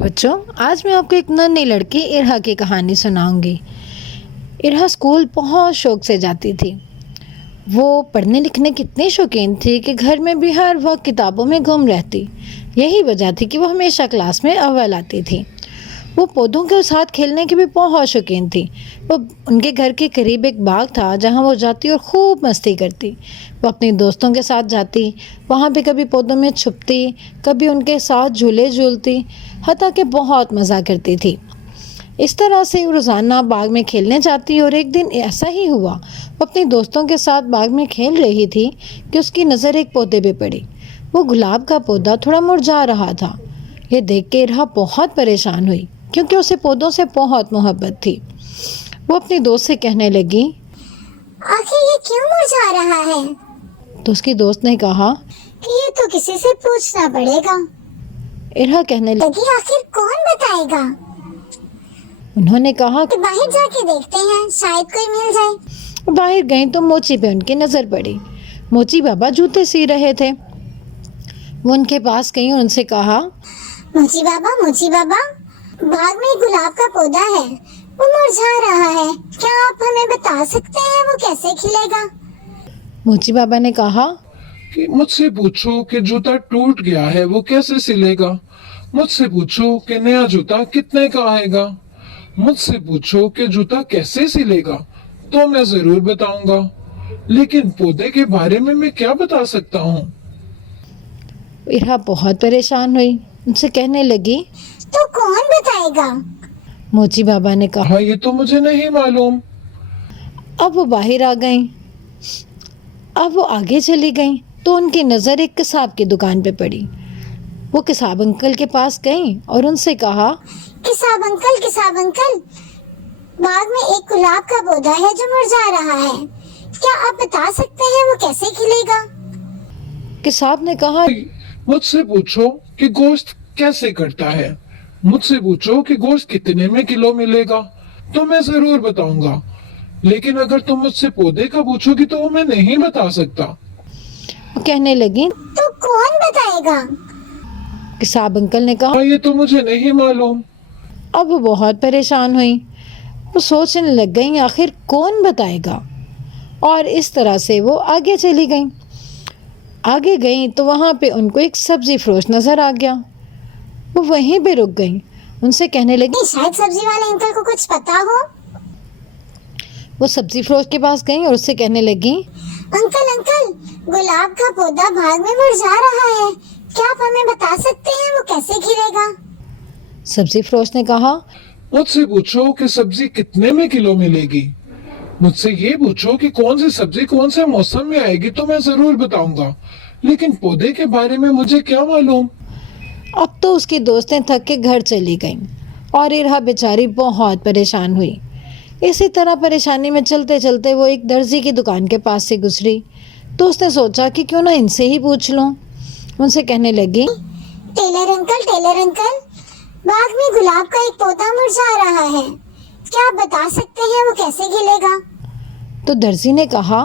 बच्चों, आज मैं आपको एक नन्ही लड़की इरहा की कहानी सुनाऊंगी। इरहा स्कूल बहुत शौक से जाती थी। वो पढ़ने लिखने की इतनी शौकीन थी कि घर में भी हर वक्त किताबों में गुम रहती। यही वजह थी कि वो हमेशा क्लास में अव्वल आती थी। वो पौधों के साथ खेलने की भी बहुत शौकीन थी। वो उनके घर के करीब एक बाग था जहाँ वो जाती और खूब मस्ती करती। वो अपने दोस्तों के साथ जाती, वहाँ पे कभी पौधों में छुपती, कभी उनके साथ झूले झूलती, हत्ता कि बहुत मज़ा करती थी। इस तरह से वो रोज़ाना बाग में खेलने जाती और एक दिन ऐसा ही हुआ। वो अपने दोस्तों के साथ बाग में खेल रही थी कि उसकी नज़र एक पौधे पे पड़ी। वो गुलाब का पौधा थोड़ा मुरझा रहा था। ये देख के इरहा बहुत परेशान हुई क्योंकि उसे पौधों से बहुत मोहब्बत थी। वो अपने दोस्त से कहने लगी, आखिर ये क्यों मुरझा रहा है? तो उसकी दोस्त ने कहा, ये तो किसी से पूछना पड़ेगा। इरहा कहने लगी, आखिर कौन बताएगा? उन्होंने कहा कि बाहर जाके देखते हैं, शायद कोई मिल जाए। बाहर गई तो मोची पे उनकी नज़र पड़ी। मोची बाबा जूते सी रहे थे। वो उनके पास गई और उनसे कहा, मोची बाबा, बाग में गुलाब का पौधा है, वो मुरझा रहा है। क्या आप हमें बता सकते हैं वो कैसे खिलेगा? मोची बाबा ने कहा कि मुझसे पूछो कि जूता टूट गया है वो कैसे सिलेगा। मुझसे पूछो कि नया जूता कितने का आएगा। मुझसे पूछो कि जूता कैसे सिलेगा तो मैं जरूर बताऊंगा, लेकिन पौधे के बारे में मैं क्या बता सकता हूँ। इरहा बहुत परेशान हुई। उनसे कहने लगी, तो कौन बताएगा? मोची बाबा ने कहा। हाँ, ये तो मुझे नहीं मालूम। अब वो बाहर आ गई। अब वो आगे चली गई तो उनकी नज़र एक किताब की दुकान पे पड़ी। वो किताब अंकल के पास गई और उनसे कहा, किताब अंकल, बाग में एक गुलाब का पौधा है जो मुरझा रहा है। क्या आप बता सकते हैं वो कैसे खिलेगा? किताब ने कहा, मुझसे पूछो कि गोश्त कैसे कटता है। मुझसे पूछो कि गोश्त कितने में किलो मिलेगा तो मैं जरूर बताऊंगा, लेकिन अगर तुम मुझसे पौधे का पूछोगी तो वो मैं नहीं बता सकता। वो कहने लगी, तो कौन बताएगा? किताब अंकल ने कहा। हाँ, ये तो मुझे नहीं मालूम। अब वो बहुत परेशान हुई। वो सोचने लग गई आखिर कौन बताएगा, और इस तरह से वो आगे चली गई। आगे गई तो वहाँ पे उनको एक सब्जी फरोश नजर आ गया। वो वहीं पे रुक गई। उनसे कहने लगी, शायद सब्जी वाले अंकल को कुछ पता हो। वो सब्जी फरोश के पास गई और उससे कहने लगी, अंकल, गुलाब का पौधा बाग में मुरझा रहा है। क्या आप हमें बता सकते हैं वो कैसे खिलेगा? सब्जी फरोश ने कहा, मुझसे पूछो कि सब्जी कितने में किलो मिलेगी। मुझसे ये पूछो कि कौन सी सब्जी कौन से मौसम में आएगी तो मैं जरूर बताऊंगा, लेकिन पौधे के बारे में मुझे क्या मालूम। अब तो उसकी दोस्तें थक के घर चली गईं और इरहा बेचारी बहुत परेशान हुई। इसी तरह परेशानी में चलते चलते वो एक दर्जी की दुकान के पास से गुजरी तो उसने सोचा कि क्यों ना इनसे ही पूछ लूं। उनसे कहने लगी, टेलर अंकल, बाग में गुलाब का एक पौधा मुरझा रहा है। क्या आप बता सकते हैं वो कैसे खिलेगा? तो दर्जी ने कहा,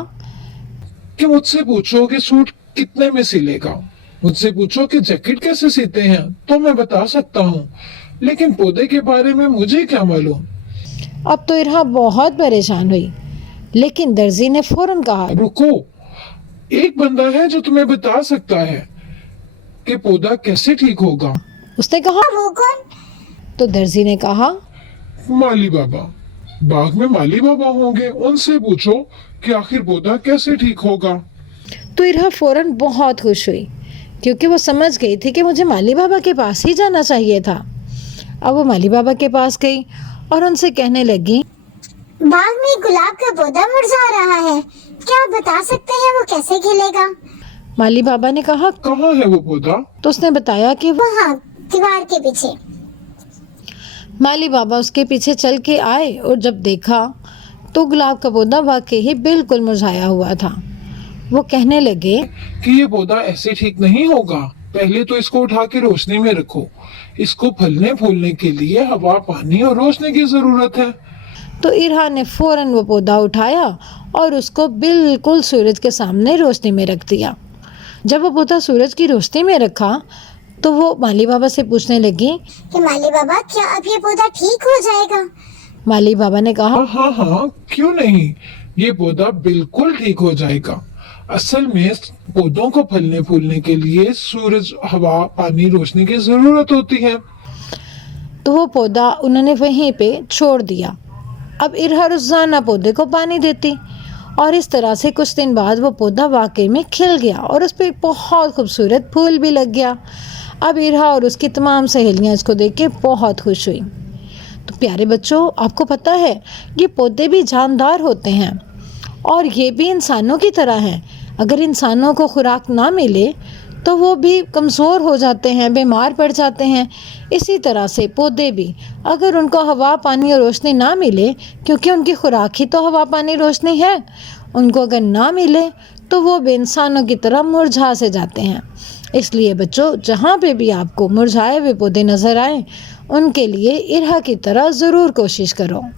कि मुझसे पूछो कि सूट कितने में सिलेगा। मुझसे पूछो कि जैकेट कैसे सीते हैं तो मैं बता सकता हूँ, लेकिन पौधे के बारे में मुझे क्या मालूम। अब तो इरहा बहुत परेशान हुई, लेकिन दर्जी ने फौरन कहा, रुको, एक बंदा है जो तुम्हें बता सकता है कि पौधा कैसे ठीक होगा। उसने कहा। वो कौन? तो दर्जी ने कहा, माली बाबा। बाग में माली बाबा होंगे, उनसे पूछो कि आखिर पौधा कैसे ठीक होगा। तो इरहा फौरन बहुत खुश हुई क्योंकि वो समझ गई थी कि मुझे माली बाबा के पास ही जाना चाहिए था। अब वो माली बाबा के पास गई और उनसे कहने लगी, बाग में गुलाब का पौधा मुरझा रहा है। क्या आप बता सकते हैं वो कैसे खिलेगा? माली बाबा ने कहा, कहाँ है वो पौधा। तो उसने बताया कि वहाँ दीवार के पीछे। माली बाबा उसके पीछे चल के आए और जब देखा तो गुलाब का पौधा वाकई ही बिल्कुल मुरझाया हुआ था। वो कहने लगे कि ये पौधा ऐसे ठीक नहीं होगा। पहले तो इसको उठा के रोशनी में रखो। इसको फलने फूलने के लिए हवा, पानी और रोशनी की जरूरत है। तो इरहा ने फौरन वो पौधा उठाया और उसको बिल्कुल सूरज के सामने रोशनी में रख दिया। जब वो पौधा सूरज की रोशनी में रखा तो वो माली बाबा से पूछने लगी। कि माली बाबा, क्या अब ये पौधा ठीक हो जाएगा? माली बाबा ने कहा, हाँ हाँ हाँ, क्यों नहीं, ये पौधा बिल्कुल ठीक हो जाएगा। असल में पौधों को फलने फूलने के लिए सूरज, हवा, पानी, रोशनी की जरूरत होती है। तो वो पौधा उन्होंने वहीं पे छोड़ दिया। अब इरहा रोजाना पौधे को पानी देती और इस तरह से कुछ दिन बाद वो पौधा वाकई में खिल गया और उस पर एक बहुत खूबसूरत फूल भी लग गया। अब इरहा और उसकी तमाम सहेलियां इसको देख के बहुत खुश हुई। तो प्यारे बच्चों, आपको पता है ये पौधे भी जानदार होते हैं और ये भी इंसानों की तरह हैं। अगर इंसानों को खुराक ना मिले तो वो भी कमज़ोर हो जाते हैं, बीमार पड़ जाते हैं। इसी तरह से पौधे भी, अगर उनको हवा, पानी और रोशनी ना मिले, क्योंकि उनकी खुराक ही तो हवा, पानी, रोशनी है, उनको अगर ना मिले तो वो भी इंसानों की तरह मुरझा से जाते हैं। इसलिए बच्चों, जहाँ पे भी आपको मुरझाए हुए पौधे नज़र आए, उनके लिए इरहा की तरह ज़रूर कोशिश करो।